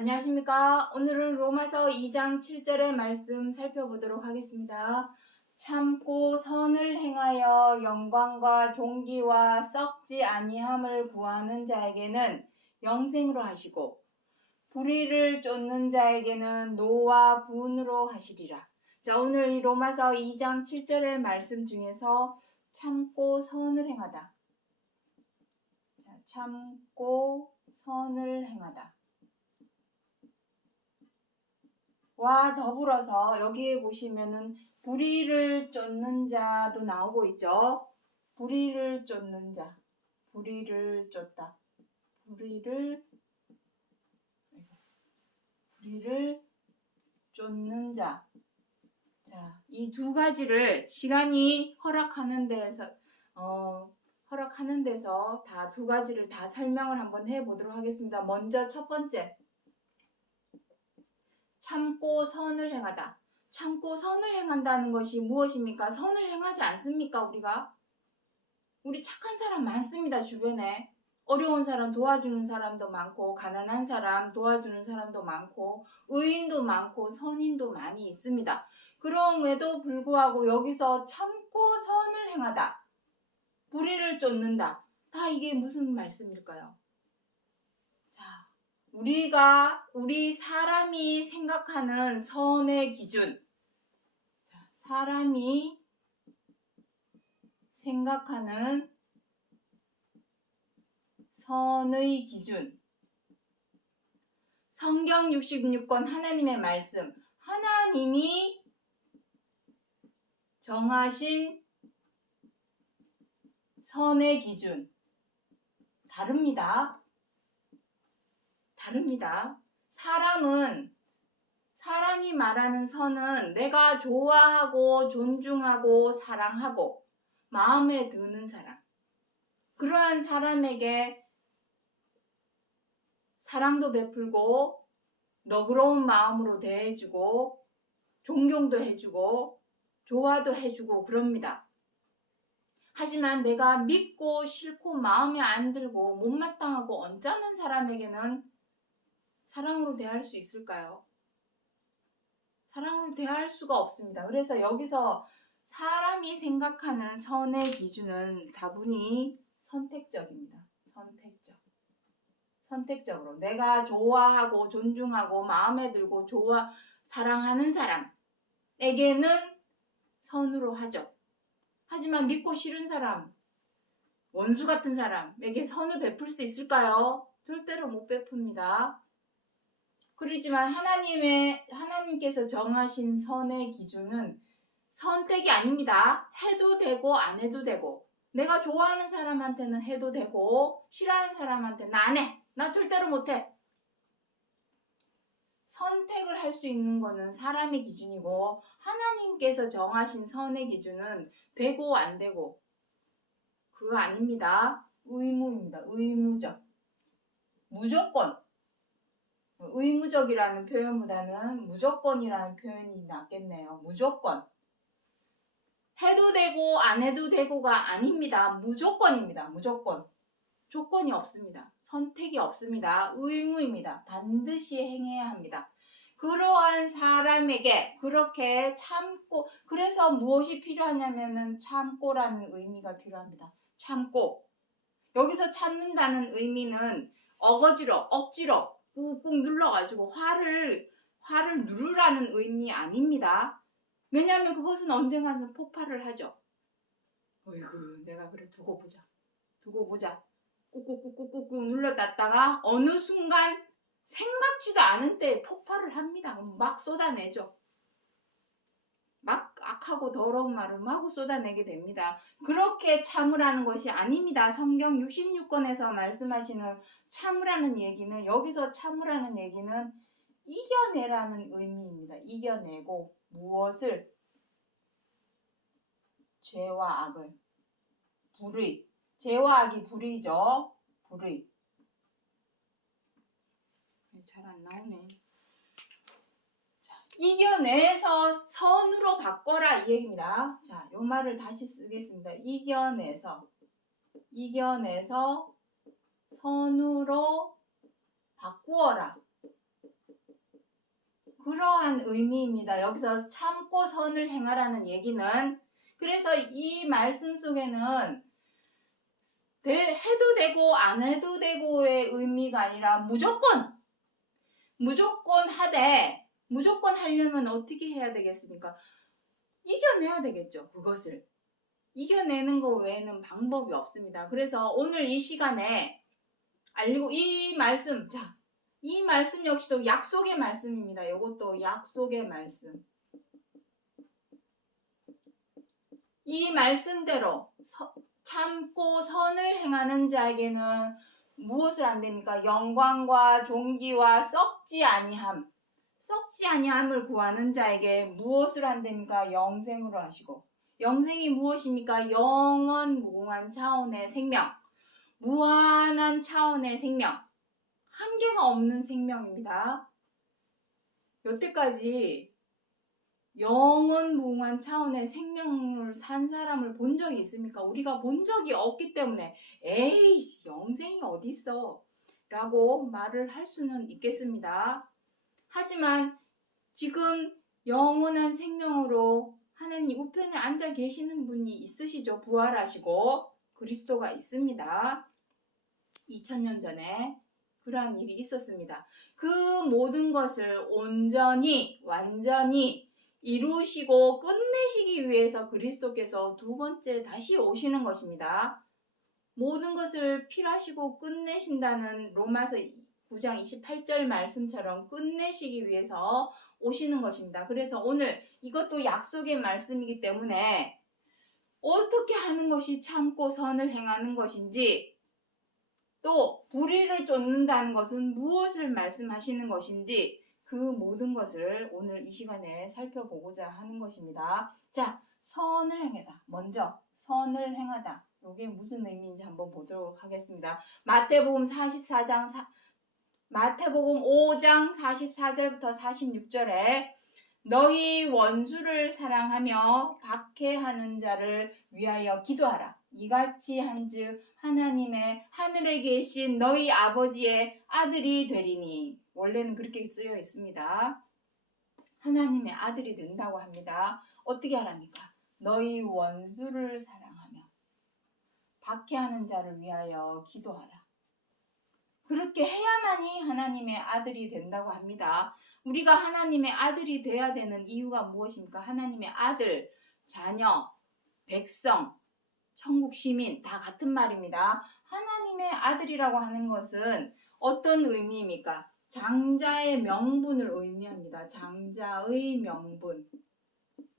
안녕하십니까. 오늘은 로마서 2장 7절의 말씀 살펴보도록 하겠습니다. 참고 선을 행하여 영광과 존귀와 썩지 아니함을 구하는 자에게는 영생으로 하시고 불의를 쫓는 자에게는 노와 분으로 하시리라. 자, 오늘 이 로마서 2장 7절의 말씀 중에서 참고 선을 행하다. 자, 참고 선을 행하다. 와 더불어서 여기에 보시면은 불의를 쫓는 자도 나오고 있죠. 불의를 쫓는 자, 불의를 쫓다, 불의를 쫓는 자. 자, 이 두 가지를 시간이 허락하는 데서 다 두 가지를 다 설명을 한번 해보도록 하겠습니다. 먼저 첫 번째. 참고 선을 행하다. 참고 선을 행한다는 것이 무엇입니까? 선을 행하지 않습니까? 우리 착한 사람 많습니다. 주변에 어려운 사람 도와주는 사람도 많고, 가난한 사람 도와주는 사람도 많고, 의인도 많고, 선인도 많이 있습니다. 그럼에도 불구하고 여기서 참고 선을 행하다, 불의를 쫓는다, 다 이게 무슨 말씀일까요? 우리 사람이 생각하는 선의 기준. 사람이 생각하는 선의 기준. 성경 66권 하나님의 말씀. 하나님이 정하신 선의 기준. 다릅니다. 사람이 말하는 선은 내가 좋아하고 존중하고 사랑하고 마음에 드는 사람, 그러한 사람에게 사랑도 베풀고 너그러운 마음으로 대해주고 존경도 해주고 좋아도 해주고 그럽니다. 하지만 내가 믿고 싫고 마음에 안 들고 못마땅하고 언짢은 사람에게는 사랑으로 대할 수 있을까요? 사랑으로 대할 수가 없습니다. 그래서 여기서 사람이 생각하는 선의 기준은 다분히 선택적입니다. 선택적으로 내가 좋아하고 존중하고 마음에 들고 사랑하는 사람에게는 선으로 하죠. 하지만 믿고 싫은 사람, 원수 같은 사람에게 선을 베풀 수 있을까요? 절대로 못 베풉니다. 그렇지만 하나님께서 정하신 선의 기준은 선택이 아닙니다. 해도 되고 안 해도 되고, 내가 좋아하는 사람한테는 해도 되고 싫어하는 사람한테는 안 해. 나 절대로 못해. 선택을 할 수 있는 거는 사람의 기준이고, 하나님께서 정하신 선의 기준은 되고 안 되고 그거 아닙니다. 의무입니다. 의무적. 무조건. 의무적이라는 표현보다는 무조건이라는 표현이 낫겠네요. 무조건. 해도 되고 안 해도 되고가 아닙니다. 무조건입니다. 무조건. 조건이 없습니다. 선택이 없습니다. 의무입니다. 반드시 행해야 합니다. 그러한 사람에게 그렇게 참고, 그래서 무엇이 필요하냐면은 참고라는 의미가 필요합니다. 참고. 여기서 참는다는 의미는 억지로 꾹꾹 눌러가지고 화를 누르라는 의미 아닙니다. 왜냐하면 그것은 언젠가는 폭발을 하죠. 어이구, 내가 그래 두고 보자. 꾹꾹꾹꾹꾹 눌러놨다가 어느 순간 생각지도 않은 때에 폭발을 합니다. 막 쏟아내죠. 막 악하고 더러운 말을 마구 쏟아내게 됩니다. 그렇게 참으라는 것이 아닙니다. 성경 66권에서 말씀하시는 참으라는 얘기는, 여기서 참으라는 얘기는 이겨내라는 의미입니다. 이겨내고 무엇을? 죄와 악을. 불의. 죄와 악이 불의죠. 불의. 잘 안 나오네. 이겨내서 선으로 바꿔라 이 얘기입니다. 자, 요 말을 다시 쓰겠습니다. 이겨내서 선으로 바꾸어라. 그러한 의미입니다. 여기서 참고 선을 행하라는 얘기는, 그래서 이 말씀 속에는 해도 되고 안 해도 되고의 의미가 아니라 무조건 하되, 무조건 하려면 어떻게 해야 되겠습니까? 이겨내야 되겠죠. 그것을 이겨내는 거 외에는 방법이 없습니다. 그래서 오늘 이 시간에 알리고, 이 말씀, 자, 이 말씀 역시도 약속의 말씀입니다. 이것도 약속의 말씀. 이 말씀대로 참고 선을 행하는 자에게는 무엇을 안 됩니까? 영광과 존귀와 썩지 아니함을 구하는 자에게 무엇을 안 됩니까? 영생으로 하시고. 영생이 무엇입니까? 영원 무궁한 차원의 생명, 무한한 차원의 생명, 한계가 없는 생명입니다. 여태까지 영원 무궁한 차원의 생명을 산 사람을 본 적이 있습니까? 우리가 본 적이 없기 때문에 에이, 영생이 어딨어 라고 말을 할 수는 있겠습니다. 하지만 지금 영원한 생명으로 하나님 우편에 앉아 계시는 분이 있으시죠. 부활하시고 그리스도가 있습니다. 2000년 전에 그러한 일이 있었습니다. 그 모든 것을 온전히 완전히 이루시고 끝내시기 위해서 그리스도께서 두 번째 다시 오시는 것입니다. 모든 것을 필하시고 끝내신다는 로마서 9장 28절 말씀처럼 끝내시기 위해서 오시는 것입니다. 그래서 오늘 이것도 약속의 말씀이기 때문에 어떻게 하는 것이 참고 선을 행하는 것인지, 또 불의를 쫓는다는 것은 무엇을 말씀하시는 것인지, 그 모든 것을 오늘 이 시간에 살펴보고자 하는 것입니다. 자, 선을 행하다. 먼저 선을 행하다. 이게 무슨 의미인지 한번 보도록 하겠습니다. 마태복음 5장 44절부터 46절에 너희 원수를 사랑하며 박해하는 자를 위하여 기도하라. 이같이 한즉 하나님의 하늘에 계신 너희 아버지의 아들이 되리니. 원래는 그렇게 쓰여 있습니다. 하나님의 아들이 된다고 합니다. 어떻게 하랍니까? 너희 원수를 사랑하며 박해하는 자를 위하여 기도하라. 그렇게 해야만이 하나님의 아들이 된다고 합니다. 우리가 하나님의 아들이 돼야 되는 이유가 무엇입니까? 하나님의 아들, 자녀, 백성, 천국 시민 다 같은 말입니다. 하나님의 아들이라고 하는 것은 어떤 의미입니까? 장자의 명분을 의미합니다. 장자의 명분.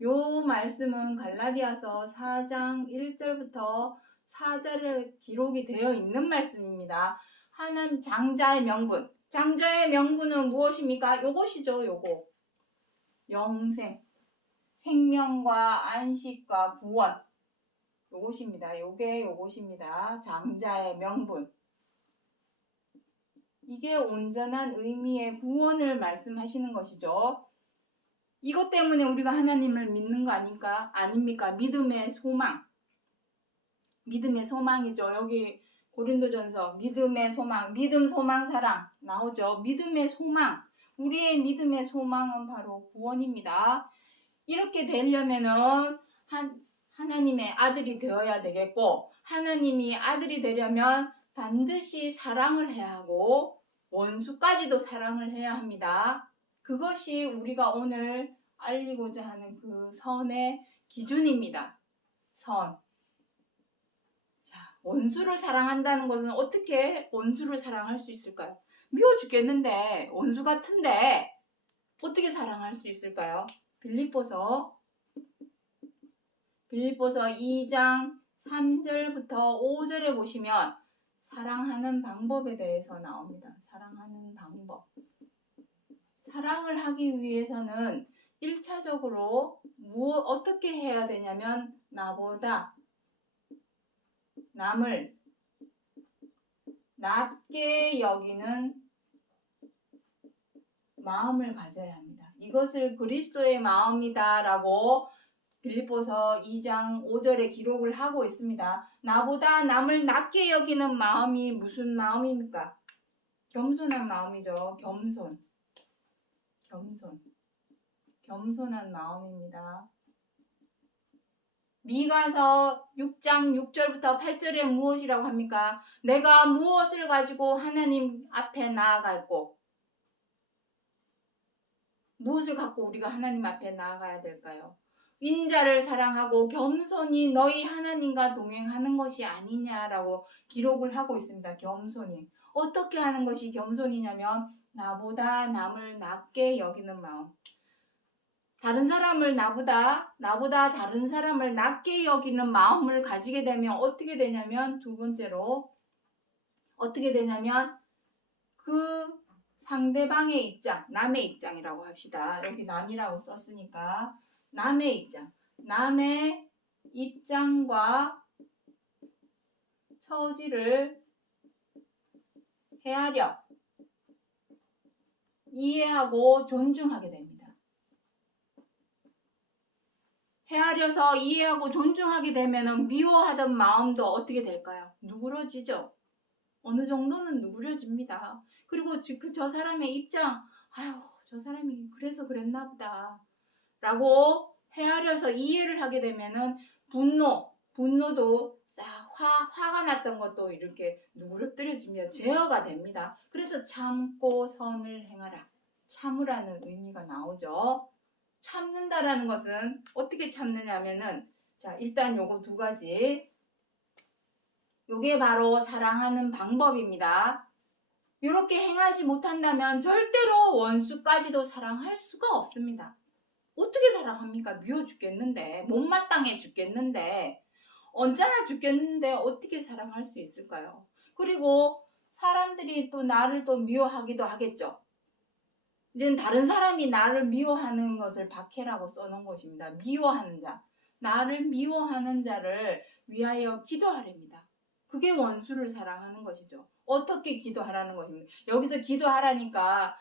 요 말씀은 갈라디아서 4장 1절부터 4절에 기록이 되어 있는 말씀입니다. 하나님 장자의 명분. 장자의 명분은 무엇입니까? 요것이죠. 요거. 영생, 생명과 안식과 구원. 요것입니다. 요것입니다. 장자의 명분. 이게 온전한 의미의 구원을 말씀하시는 것이죠. 이것 때문에 우리가 하나님을 믿는 거 아닙니까? 믿음의 소망. 믿음의 소망이죠. 여기 고린도전서 믿음의 소망, 믿음, 소망, 사랑 나오죠. 믿음의 소망. 우리의 믿음의 소망은 바로 구원입니다. 이렇게 되려면은 하나님의 아들이 되어야 되겠고, 하나님이 아들이 되려면 반드시 사랑을 해야 하고 원수까지도 사랑을 해야 합니다. 그것이 우리가 오늘 알리고자 하는 그 선의 기준입니다. 선. 자, 원수를 사랑한다는 것은 어떻게 원수를 사랑할 수 있을까요? 미워 죽겠는데, 원수 같은데 어떻게 사랑할 수 있을까요? 빌립보서 2장 3절부터 5절에 보시면 사랑하는 방법에 대해서 나옵니다. 사랑하는 방법. 사랑을 하기 위해서는 1차적으로 어떻게 해야 되냐면 나보다 남을 낮게 여기는 마음을 가져야 합니다. 이것을 그리스도의 마음이다 라고 빌립보서 2장 5절에 기록을 하고 있습니다. 나보다 남을 낮게 여기는 마음이 무슨 마음입니까? 겸손한 마음이죠. 겸손. 겸손한 마음입니다. 미가서 6장 6절부터 8절에 무엇이라고 합니까? 내가 무엇을 가지고 하나님 앞에 나아갈고, 무엇을 갖고 우리가 하나님 앞에 나아가야 될까요? 인자를 사랑하고 겸손히 너희 하나님과 동행하는 것이 아니냐라고 기록을 하고 있습니다. 겸손히. 어떻게 하는 것이 겸손이냐면 나보다 남을 낮게 여기는 마음. 다른 사람을 나보다 다른 사람을 낮게 여기는 마음을 가지게 되면 어떻게 되냐면, 두 번째로 어떻게 되냐면 그 상대방의 입장, 남의 입장이라고 합시다. 여기 남이라고 썼으니까 남의 입장, 남의 입장과 처지를 헤아려 이해하고 존중하게 됩니다. 헤아려서 이해하고 존중하게 되면 미워하던 마음도 어떻게 될까요? 누그러지죠. 어느 정도는 누그러집니다. 그리고 저 사람의 입장, 아유, 저 사람이 그래서 그랬나 보다 라고 헤아려서 이해를 하게 되면은 분노도 싹 화가 났던 것도 이렇게 누그러뜨려집니다. 제어가 됩니다. 그래서 참고 선을 행하라. 참으라는 의미가 나오죠. 참는다라는 것은 어떻게 참느냐면은, 자, 일단 요거 두 가지. 요게 바로 사랑하는 방법입니다. 이렇게 행하지 못한다면 절대로 원수까지도 사랑할 수가 없습니다. 어떻게 사랑합니까? 미워 죽겠는데, 못마땅해 죽겠는데, 언짢아 죽겠는데 어떻게 사랑할 수 있을까요? 그리고 사람들이 또 나를 또 미워하기도 하겠죠. 이제는 다른 사람이 나를 미워하는 것을 박해라고 써놓은 것입니다. 미워하는 자. 나를 미워하는 자를 위하여 기도하랍니다. 그게 원수를 사랑하는 것이죠. 어떻게 기도하라는 것입니다. 여기서 기도하라니까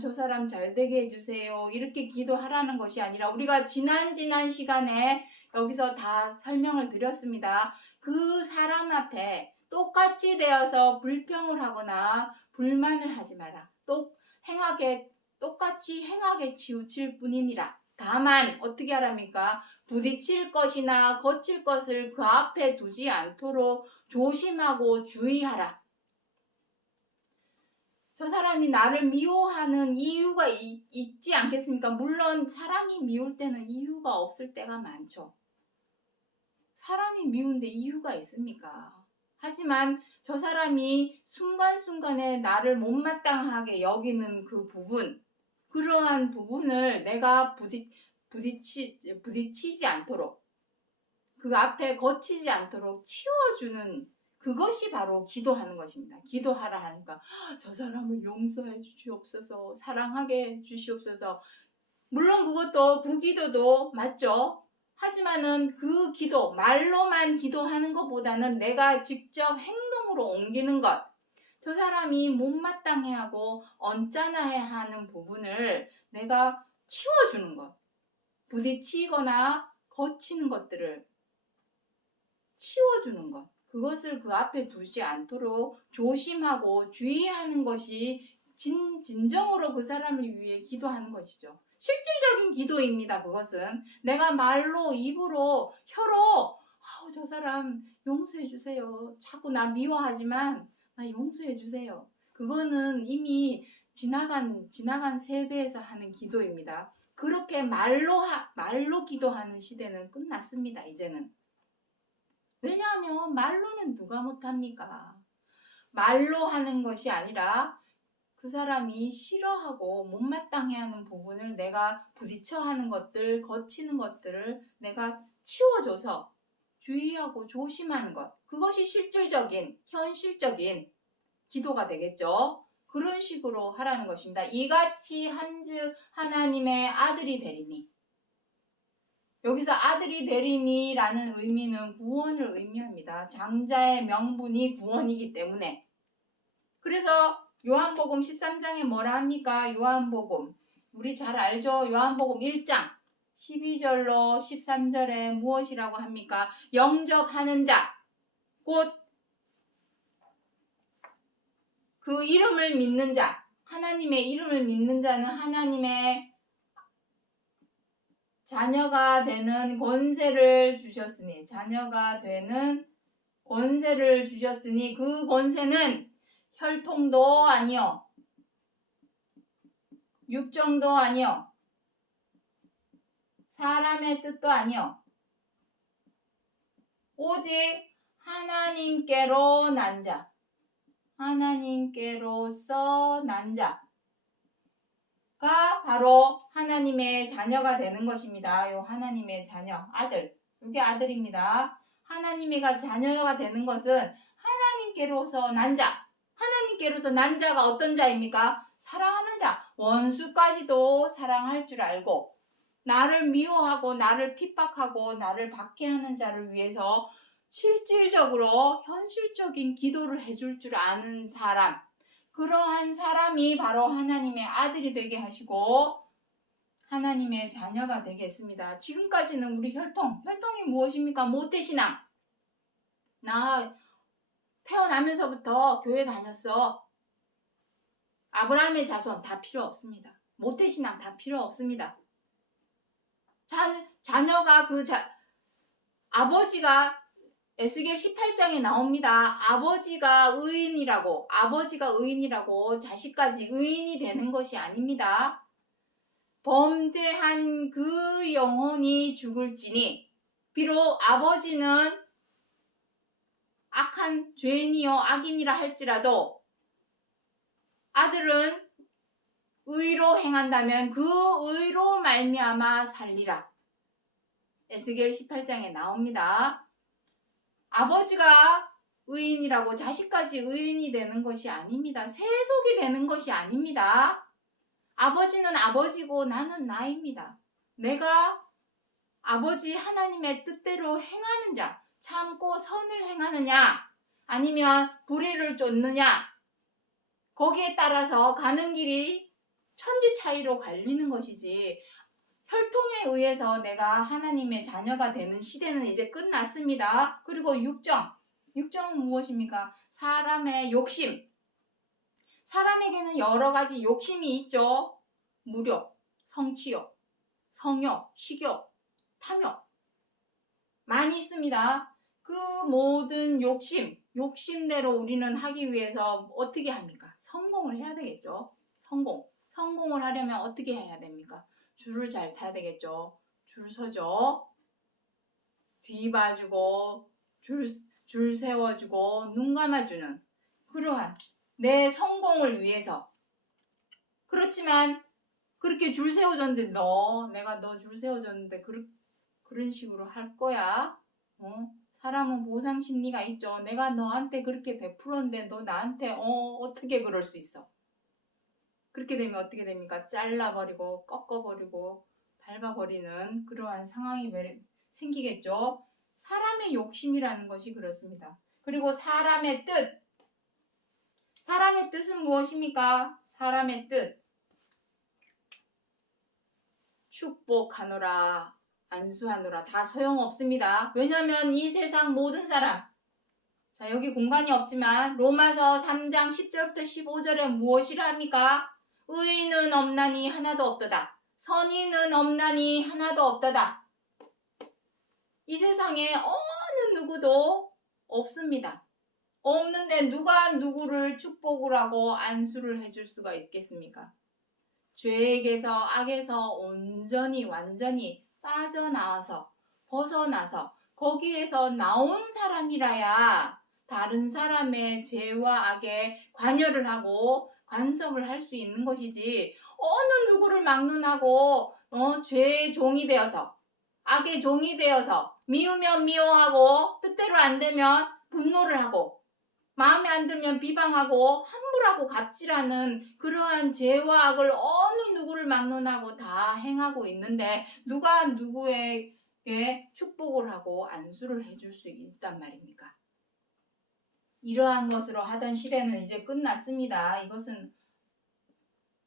저 사람 잘 되게 해주세요 이렇게 기도하라는 것이 아니라, 우리가 지난 시간에 여기서 다 설명을 드렸습니다. 그 사람 앞에 똑같이 되어서 불평을 하거나 불만을 하지 마라. 똑같이 행하게 치우칠 뿐이니라. 다만 어떻게 하랍니까? 부딪힐 것이나 거칠 것을 그 앞에 두지 않도록 조심하고 주의하라. 저 사람이 나를 미워하는 이유가 있지 않겠습니까? 물론 사람이 미울 때는 이유가 없을 때가 많죠. 사람이 미운데 이유가 있습니까? 하지만 저 사람이 순간순간에 나를 못마땅하게 여기는 그 부분, 그러한 부분을 내가 부딪히지 않도록, 그 앞에 거치지 않도록 치워주는, 그것이 바로 기도하는 것입니다. 기도하라 하니까 저 사람을 용서해 주시옵소서, 사랑하게 해 주시옵소서. 물론 그 기도도 맞죠. 하지만은 그 기도, 말로만 기도하는 것보다는 내가 직접 행동으로 옮기는 것, 저 사람이 못마땅해하고 언짢아해하는 부분을 내가 치워주는 것, 부딪히거나 거치는 것들을 치워주는 것, 그것을 그 앞에 두지 않도록 조심하고 주의하는 것이 진정으로 그 사람을 위해 기도하는 것이죠. 실질적인 기도입니다. 그것은 내가 말로, 입으로, 혀로 저 사람 용서해 주세요. 자꾸 나 미워하지만 나 용서해 주세요. 그거는 이미 지나간 세대에서 하는 기도입니다. 그렇게 말로 기도하는 시대는 끝났습니다. 이제는. 왜냐하면 말로는 누가 못합니까? 말로 하는 것이 아니라 그 사람이 싫어하고 못마땅해하는 부분을 내가 부딪혀 하는 것들, 거치는 것들을 내가 치워줘서 주의하고 조심하는 것, 그것이 실질적인, 현실적인 기도가 되겠죠. 그런 식으로 하라는 것입니다. 이같이 한즉 하나님의 아들이 되리니, 여기서 아들이 되리니라는 의미는 구원을 의미합니다. 장자의 명분이 구원이기 때문에. 그래서 요한복음 13장에 뭐라 합니까? 요한복음 우리 잘 알죠? 요한복음 1장 12절로 13절에 무엇이라고 합니까? 영접하는 자, 곧 그 이름을 믿는 자, 하나님의 이름을 믿는 자는 하나님의 자녀가 되는 권세를 주셨으니 그 권세는 혈통도 아니요, 육정도 아니요, 사람의 뜻도 아니요, 오직 하나님께로 난 자, 하나님께로서 난 자가 바로 하나님의 자녀가 되는 것입니다. 요 하나님의 자녀, 아들, 이게 아들입니다. 하나님의 자녀가 되는 것은 하나님께로서 난 자, 하나님께로서 난 자가 어떤 자입니까? 사랑하는 자, 원수까지도 사랑할 줄 알고 나를 미워하고 나를 핍박하고 나를 박해하는 자를 위해서 실질적으로 현실적인 기도를 해줄 줄 아는 사람, 그러한 사람이 바로 하나님의 아들이 되게 하시고 하나님의 자녀가 되겠습니다. 지금까지는 우리 혈통이 무엇입니까? 모태신앙. 나 태어나면서부터 교회 다녔어. 아브라함의 자손 다 필요 없습니다. 모태신앙 다 필요 없습니다. 자녀가 아버지가 에스겔 18장에 나옵니다. 아버지가 의인이라고 자식까지 의인이 되는 것이 아닙니다. 범죄한 그 영혼이 죽을지니, 비록 아버지는 악한 죄인이요 악인이라 할지라도 아들은 의로 행한다면 그 의로 말미암아 살리라. 에스겔 18장에 나옵니다. 아버지가 의인이라고 자식까지 의인이 되는 것이 아닙니다. 세속이 되는 것이 아닙니다. 아버지는 아버지고 나는 나입니다. 내가 아버지 하나님의 뜻대로 행하는 자, 참고 선을 행하느냐 아니면 불의를 쫓느냐, 거기에 따라서 가는 길이 천지 차이로 갈리는 것이지, 혈통에 의해서 내가 하나님의 자녀가 되는 시대는 이제 끝났습니다. 그리고 육정은 무엇입니까? 사람의 욕심. 사람에게는 여러 가지 욕심이 있죠. 무력, 성취욕, 성욕, 식욕, 탐욕 많이 있습니다. 그 모든 욕심대로 우리는 하기 위해서 어떻게 합니까? 성공을 해야 되겠죠. 성공을 하려면 어떻게 해야 됩니까? 줄을 잘 타야 되겠죠. 줄 서죠. 뒤 봐주고 줄 세워주고 눈 감아주는 그러한 내 성공을 위해서. 그렇지만 그렇게 줄 세워줬는데 내가 너 줄 세워줬는데 그런 식으로 할 거야? 사람은 보상 심리가 있죠. 내가 너한테 그렇게 베풀었는데 너 나한테 어떻게 그럴 수 있어? 그렇게 되면 어떻게 됩니까? 잘라버리고 꺾어버리고 밟아버리는 그러한 상황이 생기겠죠. 사람의 욕심이라는 것이 그렇습니다. 그리고 사람의 뜻은 무엇입니까? 사람의 뜻. 축복하노라 안수하노라 다 소용없습니다. 왜냐하면 이 세상 모든 사람, 자 여기 공간이 없지만 로마서 3장 10절부터 15절에 무엇이라 합니까? 의인은 없나니 하나도 없도다. 선인은 없나니 하나도 없도다. 이 세상에 어느 누구도 없습니다. 없는데 누가 누구를 축복을 하고 안수를 해줄 수가 있겠습니까? 죄에게서 악에서 온전히 완전히 빠져나와서 벗어나서 거기에서 나온 사람이라야 다른 사람의 죄와 악에 관여를 하고 간섭을 할 수 있는 것이지, 어느 누구를 막론하고 죄의 종이 되어서 악의 종이 되어서 미우면 미워하고 뜻대로 안 되면 분노를 하고 마음에 안 들면 비방하고 함부로하고 갑질하는 그러한 죄와 악을 어느 누구를 막론하고 다 행하고 있는데 누가 누구에게 축복을 하고 안수를 해줄 수 있단 말입니까? 이러한 것으로 하던 시대는 이제 끝났습니다. 이것은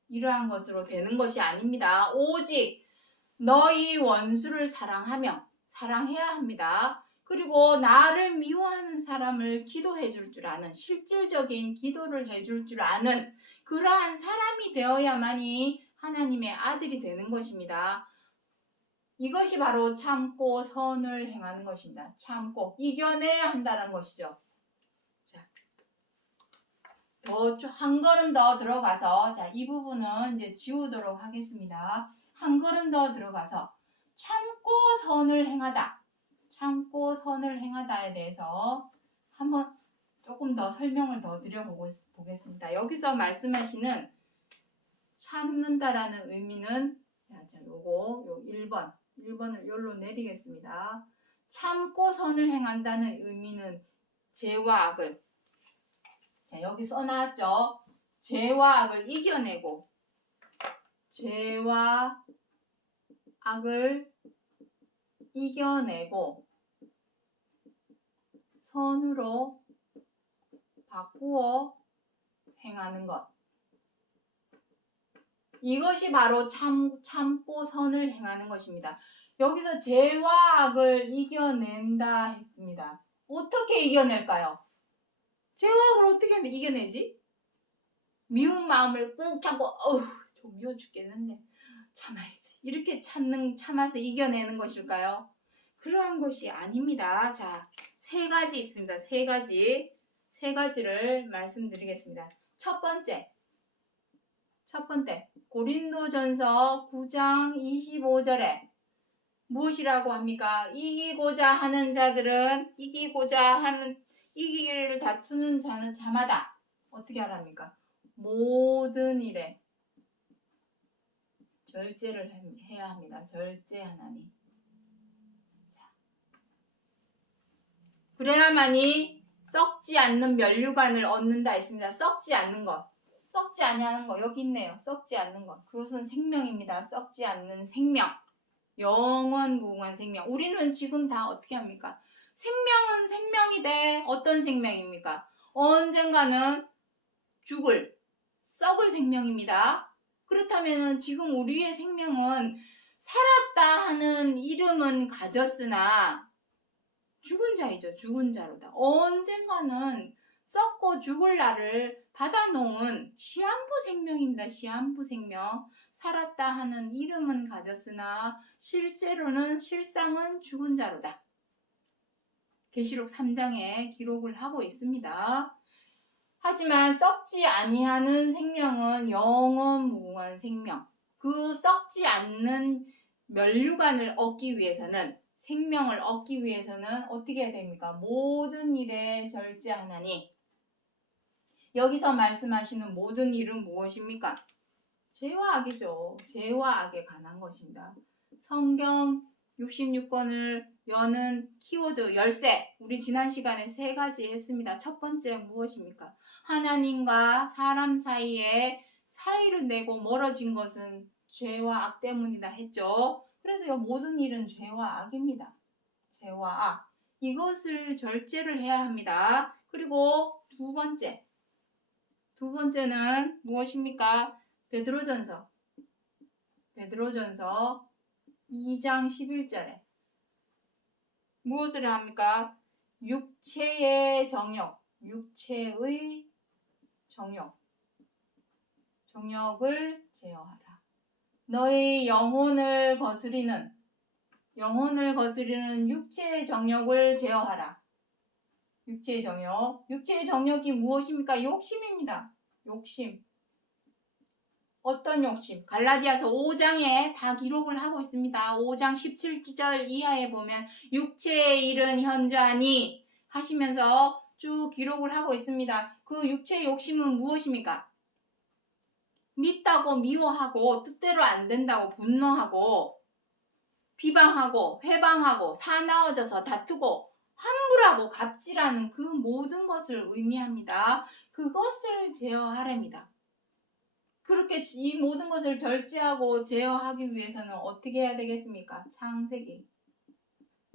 이러한 것으로 되는 것이 아닙니다. 오직 너희 원수를 사랑해야 합니다. 그리고 나를 미워하는 사람을 기도해 줄 줄 아는, 실질적인 기도를 해줄 줄 아는 그러한 사람이 되어야만이 하나님의 아들이 되는 것입니다. 이것이 바로 참고 선을 행하는 것입니다. 참고 이겨내야 한다는 것이죠. 자, 한 걸음 더 들어가서 자, 이 부분은 이제 지우도록 하겠습니다. 한 걸음 더 들어가서 참고 선을 행하다. 참고 선을 행하다에 대해서 한번 조금 더 설명을 더 드려보겠습니다. 여기서 말씀하시는 참는다라는 의미는 자, 요거 1번을 여기로 내리겠습니다. 참고 선을 행한다는 의미는 죄와 악을 자, 여기 써놨죠. 죄와 악을 이겨내고 죄와 악을 이겨내고 선으로 바꾸어 행하는 것. 이것이 바로 참고 선을 행하는 것입니다. 여기서 죄와 악을 이겨낸다 했습니다. 어떻게 이겨낼까요? 죄와 악을 어떻게 이겨내지? 미운 마음을 꾹 참고 좀 미워 죽겠는데 참아야지. 이렇게 참아서 이겨내는 것일까요? 그러한 것이 아닙니다. 자, 3가지 있습니다. 3가지를 말씀드리겠습니다. 첫 번째 고린도전서 9장 25절에 무엇이라고 합니까? 이기고자 하는 자들은 이기기를 다투는 자마다 어떻게 하랍니까? 모든 일에 절제를 해야 합니다. 절제하나니. 그래야만이 썩지 않는 면류관을 얻는다 했습니다. 썩지 않는 것. 썩지 아니하는 거 여기 있네요. 썩지 않는 것. 그것은 생명입니다. 썩지 않는 생명. 영원 무궁한 생명. 우리는 지금 다 어떻게 합니까? 생명은 생명이되 어떤 생명입니까? 언젠가는 썩을 생명입니다. 그렇다면 지금 우리의 생명은 살았다 하는 이름은 가졌으나 죽은 자이죠. 죽은 자로다. 언젠가는 썩고 죽을 날을 받아놓은 시한부 생명입니다. 시한부 생명. 살았다 하는 이름은 가졌으나 실상은 죽은 자로다. 계시록 3장에 기록을 하고 있습니다. 하지만 썩지 아니하는 생명은 영원 무궁한 생명. 그 썩지 않는 면류관을 얻기 위해서는 생명을 얻기 위해서는 어떻게 해야 됩니까? 모든 일에 절제하나니. 여기서 말씀하시는 모든 일은 무엇입니까? 죄와 악이죠. 죄와 악에 관한 것입니다. 성경 66권을 여는 키워드 열쇠. 우리 지난 시간에 3가지 했습니다. 첫 번째 무엇입니까? 하나님과 사람 사이에 사이를 내고 멀어진 것은 죄와 악 때문이다 했죠. 그래서 이 모든 일은 죄와 악입니다. 죄와 악. 이것을 절제를 해야 합니다. 그리고 두 번째는 무엇입니까? 베드로전서 2장 11절에 무엇을 합니까? 육체의 정욕을 제어하라. 너희 영혼을 거스리는 육체의 정욕을 제어하라. 육체의 정욕이 무엇입니까? 욕심입니다. 욕심. 어떤 욕심? 갈라디아서 5장에 다 기록을 하고 있습니다. 5장 17절 이하에 보면 육체의 일은 현저하니 하시면서 쭉 기록을 하고 있습니다. 그 육체의 욕심은 무엇입니까? 밉다고 미워하고 뜻대로 안 된다고 분노하고 비방하고 회방하고 사나워져서 다투고 함부라고 갑질하는 그 모든 것을 의미합니다. 그것을 제어하랍니다. 그렇게 이 모든 것을 절제하고 제어하기 위해서는 어떻게 해야 되겠습니까? 창세기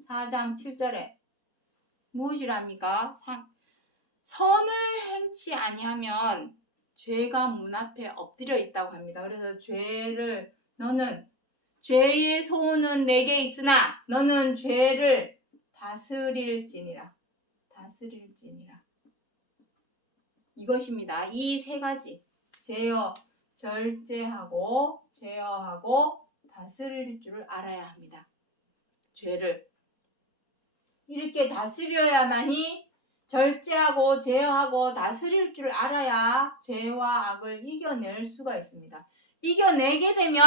4장 7절에 무엇이랍니까? 선을 행치 아니하면 죄가 문 앞에 엎드려 있다고 합니다. 그래서 너는 죄의 소원은 내게 있으나 너는 죄를 다스릴지니라. 이것입니다. 이 3가지. 절제하고 제어하고 다스릴 줄 알아야 합니다. 죄를. 이렇게 다스려야만이 절제하고 제어하고 다스릴 줄 알아야 죄와 악을 이겨낼 수가 있습니다. 이겨내게 되면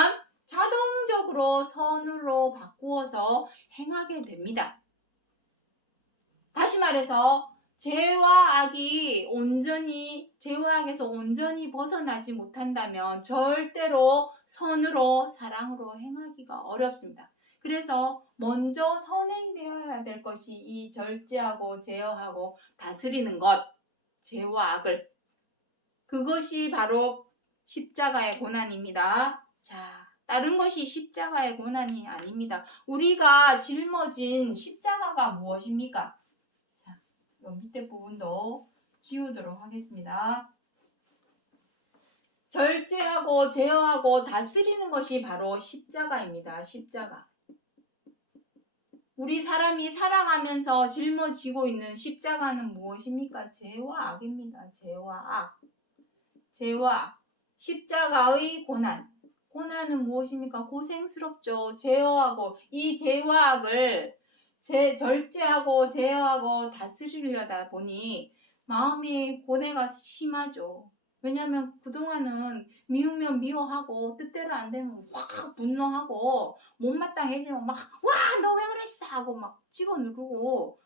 자동적으로 선으로 바꾸어서 행하게 됩니다. 다시 말해서 죄와 악에서 온전히 벗어나지 못한다면 절대로 선으로 사랑으로 행하기가 어렵습니다. 그래서 먼저 선행되어야 될 것이 이 절제하고 제어하고 다스리는 것, 죄와 악을. 그것이 바로 십자가의 고난입니다. 자, 다른 것이 십자가의 고난이 아닙니다. 우리가 짊어진 십자가가 무엇입니까? 자, 밑에 부분도 지우도록 하겠습니다. 절제하고 제어하고 다스리는 것이 바로 십자가입니다. 십자가. 우리 사람이 살아가면서 짊어지고 있는 십자가는 무엇입니까? 죄와 악입니다. 죄와 악. 죄와 십자가의 고난. 고난은 무엇입니까? 고생스럽죠. 제어하고 이 죄와 악을 절제하고 제어하고 다스리려다 보니 마음이 고뇌가 심하죠. 왜냐하면 그동안은 미우면 미워하고 뜻대로 안 되면 확 분노하고 못마땅해지면 막 와 너 왜 그랬어 하고 막 찍어 누르고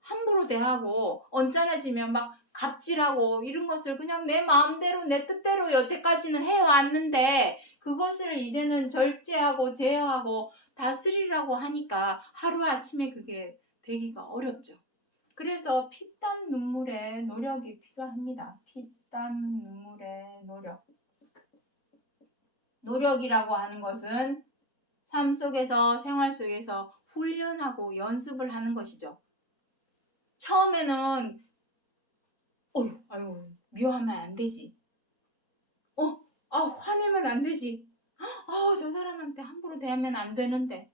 함부로 대하고 언짢아지면 막 갑질하고 이런 것을 그냥 내 마음대로 내 뜻대로 여태까지는 해왔는데 그것을 이제는 절제하고 제어하고 다스리라고 하니까 하루아침에 그게 되기가 어렵죠. 그래서 피땀 눈물의 노력이 필요합니다. 피땀 눈물의 노력. 노력이라고 하는 것은 삶 속에서 생활 속에서 훈련하고 연습을 하는 것이죠. 처음에는 미워하면 안 되지. 화내면 안 되지. 저 사람한테 함부로 대하면 안 되는데.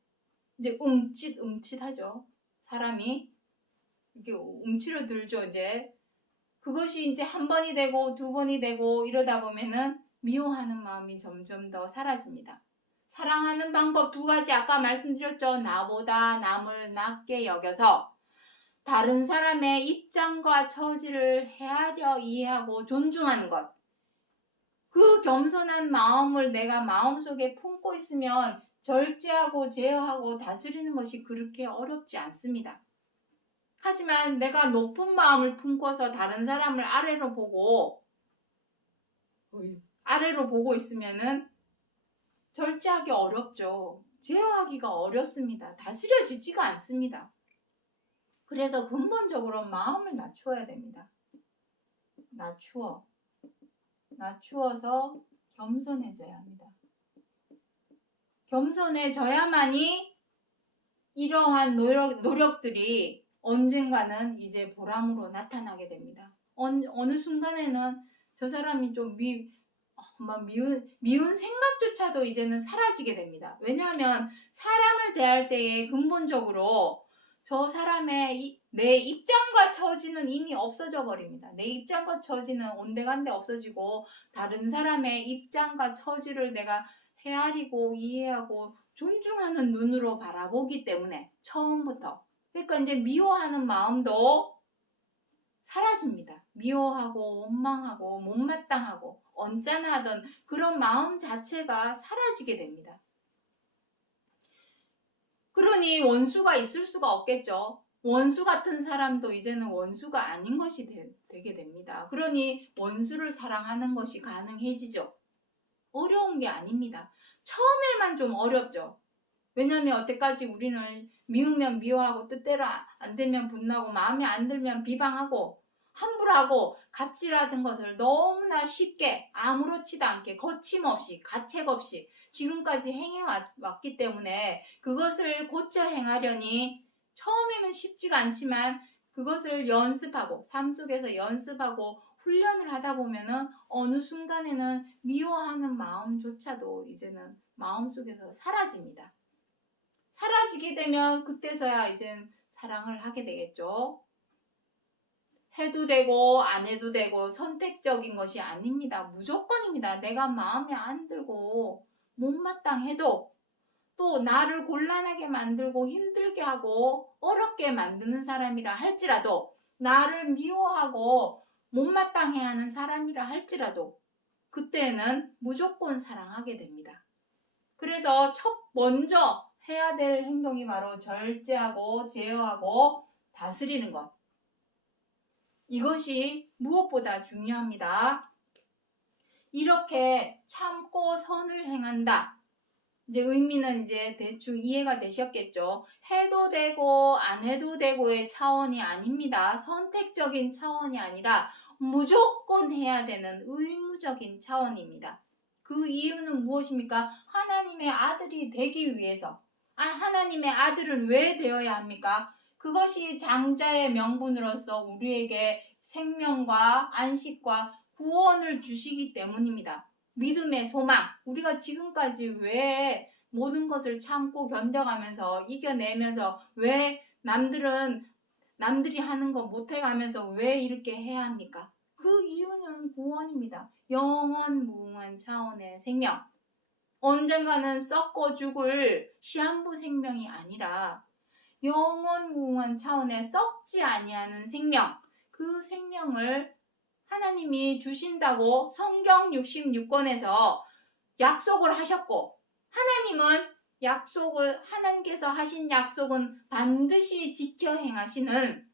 이제 움찔움찔하죠. 사람이 이렇게 움츠러들죠. 이제 그것이 이제 한 번이 되고 두 번이 되고 이러다 보면은 미워하는 마음이 점점 더 사라집니다. 사랑하는 방법 두 가지 아까 말씀드렸죠. 나보다 남을 낮게 여겨서 다른 사람의 입장과 처지를 헤아려 이해하고 존중하는 것. 그 겸손한 마음을 내가 마음속에 품고 있으면 절제하고 제어하고 다스리는 것이 그렇게 어렵지 않습니다. 하지만 내가 높은 마음을 품고서 다른 사람을 아래로 보고 있으면은 절제하기 어렵죠. 제어하기가 어렵습니다. 다스려지지가 않습니다. 그래서 근본적으로 마음을 낮추어야 됩니다. 낮추어서 겸손해져야 합니다. 겸손해져야만이 이러한 노력들이 언젠가는 이제 보람으로 나타나게 됩니다. 어느 순간에는 저 사람이 좀 미운 생각조차도 이제는 사라지게 됩니다. 왜냐하면 사람을 대할 때에 근본적으로 저 사람의 내 입장과 처지는 이미 없어져 버립니다. 내 입장과 처지는 온데간데 없어지고 다른 사람의 입장과 처지를 내가 헤아리고 이해하고 존중하는 눈으로 바라보기 때문에 처음부터 그러니까 이제 미워하는 마음도 사라집니다. 미워하고 원망하고 못마땅하고 언짢아하던 그런 마음 자체가 사라지게 됩니다. 그러니 원수가 있을 수가 없겠죠. 원수 같은 사람도 이제는 원수가 아닌 것이 되게 됩니다. 그러니 원수를 사랑하는 것이 가능해지죠. 어려운 게 아닙니다. 처음에만 좀 어렵죠. 왜냐하면 여태까지 우리는 미우면 미워하고 뜻대로 안 되면 분노하고 마음에 안 들면 비방하고 함부로하고 갑질하던 것을 너무나 쉽게 아무렇지도 않게 거침없이 가책 없이 지금까지 행해왔기 때문에 그것을 고쳐 행하려니 처음에는 쉽지가 않지만 그것을 연습하고 삶 속에서 연습하고 훈련을 하다 보면은 어느 순간에는 미워하는 마음조차도 이제는 마음속에서 사라집니다. 사라지게 되면 그때서야 이젠 사랑을 하게 되겠죠. 해도 되고 안 해도 되고 선택적인 것이 아닙니다. 무조건입니다. 내가 마음에 안 들고 못마땅해도 또 나를 곤란하게 만들고 힘들게 하고 어렵게 만드는 사람이라 할지라도, 나를 미워하고 못마땅해 하는 사람이라 할지라도 그때는 무조건 사랑하게 됩니다. 그래서 먼저 해야 될 행동이 바로 절제하고 제어하고 다스리는 것. 이것이 무엇보다 중요합니다. 이렇게 참고 선을 행한다. 이제 의미는 이제 대충 이해가 되셨겠죠. 해도 되고 안 해도 되고의 차원이 아닙니다. 선택적인 차원이 아니라 무조건 해야 되는 의무적인 차원입니다. 그 이유는 무엇입니까? 하나님의 아들이 되기 위해서. 하나님의 아들은 왜 되어야 합니까? 그것이 장자의 명분으로서 우리에게 생명과 안식과 구원을 주시기 때문입니다. 믿음의 소망. 우리가 지금까지 왜 모든 것을 참고 견뎌가면서 이겨내면서 왜 남들이 하는 거 못해가면서 왜 이렇게 해야 합니까? 그 이유는 구원입니다. 영원 무궁한 차원의 생명. 언젠가는 썩고 죽을 시한부 생명이 아니라 영원 무궁한 차원의 썩지 아니하는 생명. 그 생명을 하나님이 주신다고 성경 66권에서 약속을 하셨고, 하나님께서 하신 약속은 반드시 지켜 행하시는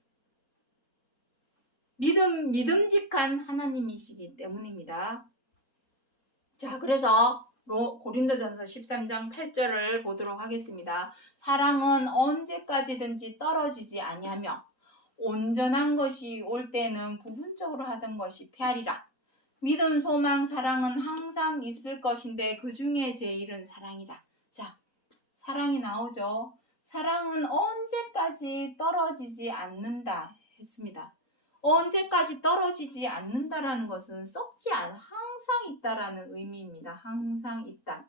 믿음직한 하나님이시기 때문입니다. 자, 그래서 고린도전서 13장 8절을 보도록 하겠습니다. 사랑은 언제까지든지 떨어지지 아니하며 온전한 것이 올 때는 부분적으로 하던 것이 페아리라. 믿음, 소망, 사랑은 항상 있을 것인데 그 중에 제일은 사랑이라. 자, 사랑이 나오죠. 사랑은 언제까지 떨어지지 않는다 했습니다. 언제까지 떨어지지 않는다라는 것은 항상 있다라는 의미입니다. 항상 있다.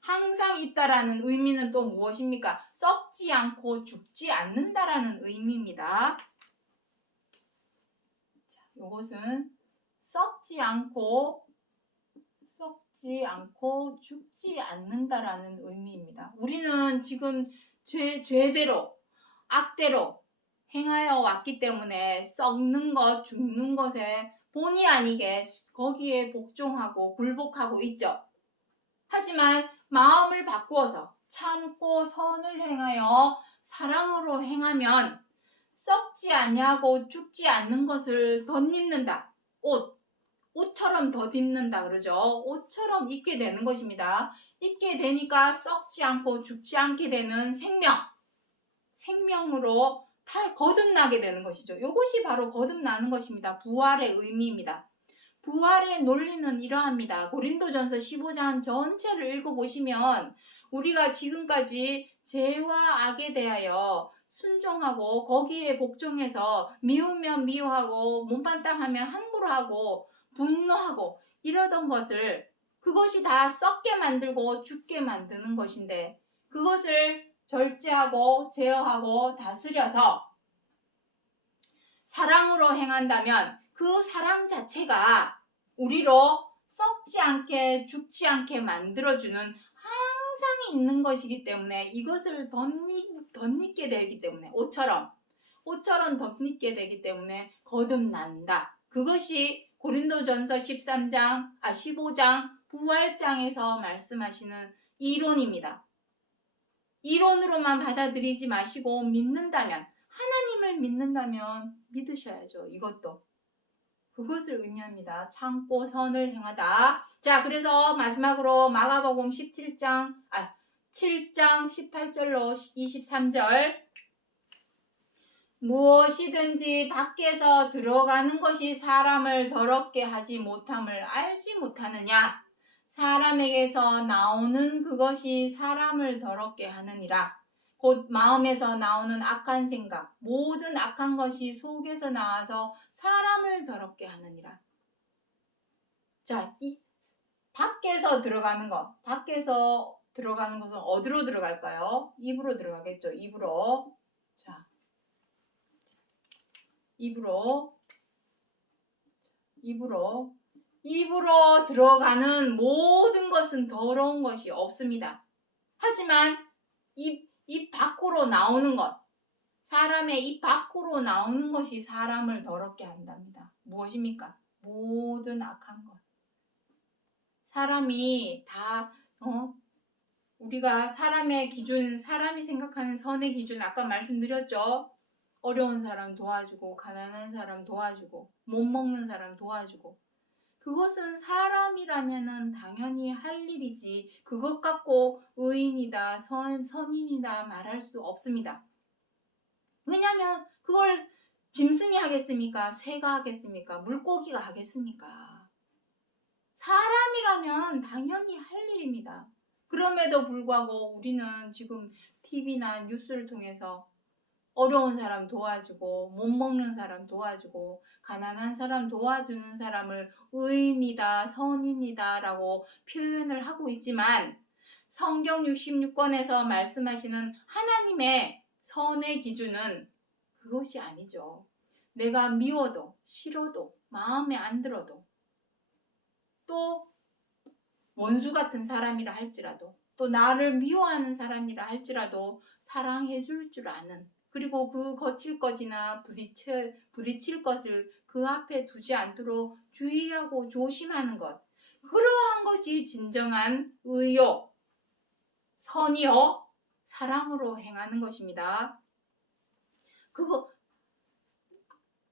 항상 있다라는 의미는 또 무엇입니까? 썩지 않고 죽지 않는다라는 의미입니다. 이것은 썩지 않고 죽지 않는다라는 의미입니다. 우리는 지금 죄대로 악대로 행하여 왔기 때문에 썩는 것, 죽는 것에 본의 아니게 거기에 복종하고 굴복하고 있죠. 하지만 마음을 바꾸어서 참고 선을 행하여 사랑으로 행하면 썩지 아니하고 죽지 않는 것을 덧입는다. 옷처럼 덧입는다 그러죠. 옷처럼 입게 되는 것입니다. 입게 되니까 썩지 않고 죽지 않게 되는 생명으로 다 거듭나게 되는 것이죠. 이것이 바로 거듭나는 것입니다. 부활의 의미입니다. 부활의 논리는 이러합니다. 고린도전서 15장 전체를 읽어보시면 우리가 지금까지 죄와 악에 대하여 순종하고 거기에 복종해서 미우면 미워하고 못마땅하면 함부로 하고 분노하고 이러던 것을, 그것이 다 썩게 만들고 죽게 만드는 것인데, 그것을 절제하고 제어하고 다스려서 사랑으로 행한다면 그 사랑 자체가 우리로 썩지 않게 죽지 않게 만들어주는 항상 있는 것이기 때문에 이것을 덧입게 되기 때문에 옷처럼 덧입게 되기 때문에 거듭난다. 그것이 고린도전서 15장 부활장에서 말씀하시는 이론입니다. 이론으로만 받아들이지 마시고 하나님을 믿는다면 믿으셔야죠. 그것을 의미합니다. 참고 선을 행하다. 자, 그래서 마지막으로 마가복음 7장 18절로 23절. 무엇이든지 밖에서 들어가는 것이 사람을 더럽게 하지 못함을 알지 못하느냐? 사람에게서 나오는 그것이 사람을 더럽게 하느니라. 곧 마음에서 나오는 악한 생각, 모든 악한 것이 속에서 나와서 사람을 더럽게 하느니라. 자, 이 밖에서 들어가는 것은 어디로 들어갈까요? 입으로 들어가겠죠. 입으로. 자, 입으로 입으로 들어가는 모든 것은 더러운 것이 없습니다. 하지만 입 밖으로 나오는 것, 사람의 입 밖으로 나오는 것이 사람을 더럽게 한답니다. 무엇입니까? 모든 악한 것. 사람이 다 우리가 사람의 기준, 사람이 생각하는 선의 기준 아까 말씀드렸죠. 어려운 사람 도와주고, 가난한 사람 도와주고, 못 먹는 사람 도와주고. 그것은 사람이라면은 당연히 할 일이지 그것 갖고 의인이다, 선인이다 말할 수 없습니다. 왜냐하면 그걸 짐승이 하겠습니까? 새가 하겠습니까? 물고기가 하겠습니까? 사람이라면 당연히 할 일입니다. 그럼에도 불구하고 우리는 지금 TV나 뉴스를 통해서 어려운 사람 도와주고 못 먹는 사람 도와주고 가난한 사람 도와주는 사람을 의인이다, 선인이다 라고 표현을 하고 있지만 성경 66권에서 말씀하시는 하나님의 선의 기준은 그것이 아니죠. 내가 미워도 싫어도 마음에 안 들어도 또 원수 같은 사람이라 할지라도 또 나를 미워하는 사람이라 할지라도 사랑해 줄 줄 아는, 그리고 그 거칠 것이나 부딪힐 것을 그 앞에 두지 않도록 주의하고 조심하는 것, 그러한 것이 진정한 의요, 선이요, 사랑으로 행하는 것입니다. 그거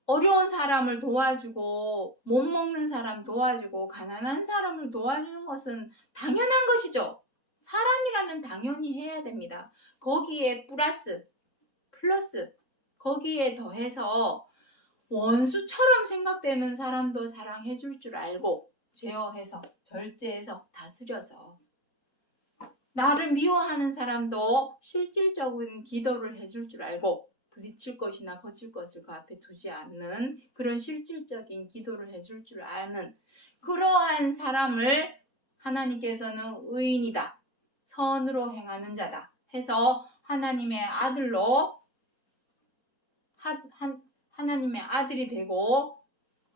어려운 사람을 도와주고 못 먹는 사람 도와주고 가난한 사람을 도와주는 것은 당연한 것이죠. 사람이라면 당연히 해야 됩니다. 거기에 플러스 거기에 더해서 원수처럼 생각되는 사람도 사랑해 줄 줄 알고 제어해서 절제해서 다스려서 나를 미워하는 사람도 실질적인 기도를 해줄 줄 알고 부딪힐 것이나 거칠 것을 그 앞에 두지 않는 그런 실질적인 기도를 해줄 줄 아는 그러한 사람을 하나님께서는 의인이다, 선으로 행하는 자다 해서 하나님의 아들로 하나님의 아들이 되고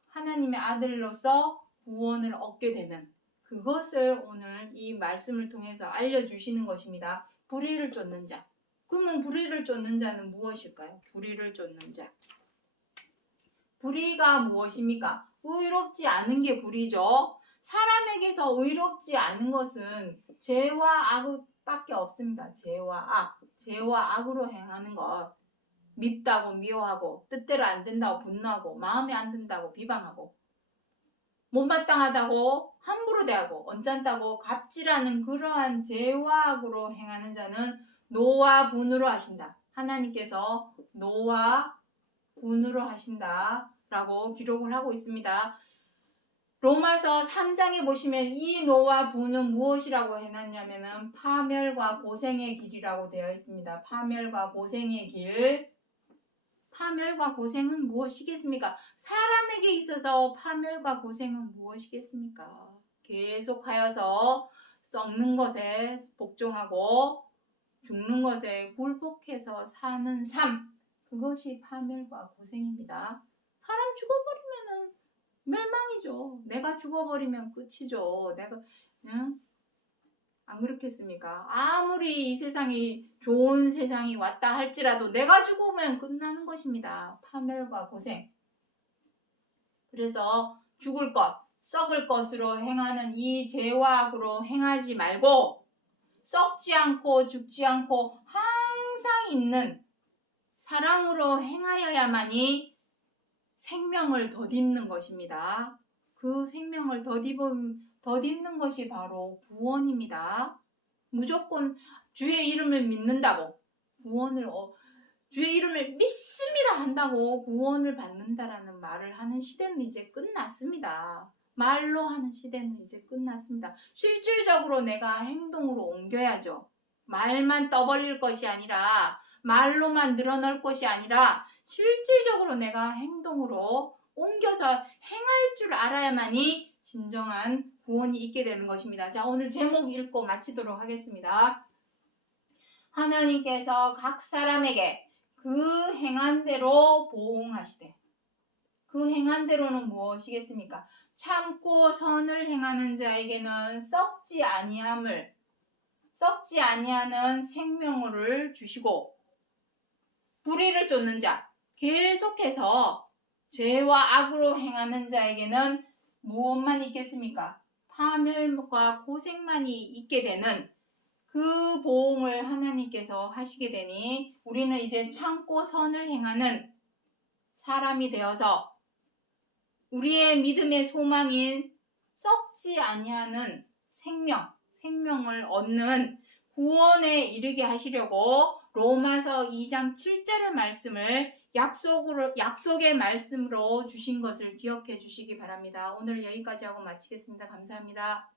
하나님의 아들로서 구원을 얻게 되는 그것을 오늘 이 말씀을 통해서 알려주시는 것입니다. 불의를 쫓는 자. 그러면 불의를 쫓는 자는 무엇일까요? 불의를 쫓는 자. 불의가 무엇입니까? 의롭지 않은 게 불의죠. 사람에게서 의롭지 않은 것은 죄와 악밖에 없습니다. 죄와 악으로 행하는 것. 밉다고 미워하고 뜻대로 안 된다고 분노하고 마음에 안 든다고 비방하고 못마땅하다고 함부로 대하고 언짢다고 갑질하는 그러한 죄와 악으로 행하는 자는 노와 분으로 하신다. 하나님께서 노와 분으로 하신다 라고 기록을 하고 있습니다. 로마서 3장에 보시면 이 노와 분은 무엇이라고 해놨냐면은 파멸과 고생의 길이라고 되어 있습니다. 파멸과 고생의 길. 파멸과 고생은 무엇이겠습니까? 사람에게 있어서 파멸과 고생은 무엇이겠습니까? 계속하여서 썩는 것에 복종하고 죽는 것에 굴복해서 사는 삶, 그것이 파멸과 고생입니다. 사람 죽어버리면은 멸망이죠. 내가 죽어버리면 끝이죠. 응? 안 그렇겠습니까? 아무리 이 세상이 좋은 세상이 왔다 할지라도 내가 죽으면 끝나는 것입니다. 파멸과 고생. 그래서 죽을 것, 썩을 것으로 행하는 이 죄와 악으로 행하지 말고 썩지 않고 죽지 않고 항상 있는 사랑으로 행하여야만이 생명을 덧입는 것입니다. 그 생명을 덧입는 것이 바로 구원입니다. 무조건 주의 이름을 믿는다고 주의 이름을 믿습니다 한다고 구원을 받는다라는 말을 하는 시대는 이제 끝났습니다. 말로 하는 시대는 이제 끝났습니다. 실질적으로 내가 행동으로 옮겨야죠. 말만 떠벌릴 것이 아니라 말로만 늘어날 것이 아니라 실질적으로 내가 행동으로 옮겨서 행할 줄 알아야만이 진정한 구원이 있게 되는 것입니다. 자, 오늘 제목 읽고 마치도록 하겠습니다. 하나님께서 각 사람에게 그 행한 대로 보응하시되, 그 행한 대로는 무엇이겠습니까? 참고 선을 행하는 자에게는 썩지 아니하는 생명을 주시고, 불의를 쫓는 자, 계속해서 죄와 악으로 행하는 자에게는 무엇만 있겠습니까? 파멸과 고생만이 있게 되는 그 보응을 하나님께서 하시게 되니, 우리는 이제 참고 선을 행하는 사람이 되어서 우리의 믿음의 소망인 썩지 아니하는 생명을 얻는 구원에 이르게 하시려고 로마서 2장 7절의 말씀을 약속의 말씀으로 주신 것을 기억해 주시기 바랍니다. 오늘 여기까지 하고 마치겠습니다. 감사합니다.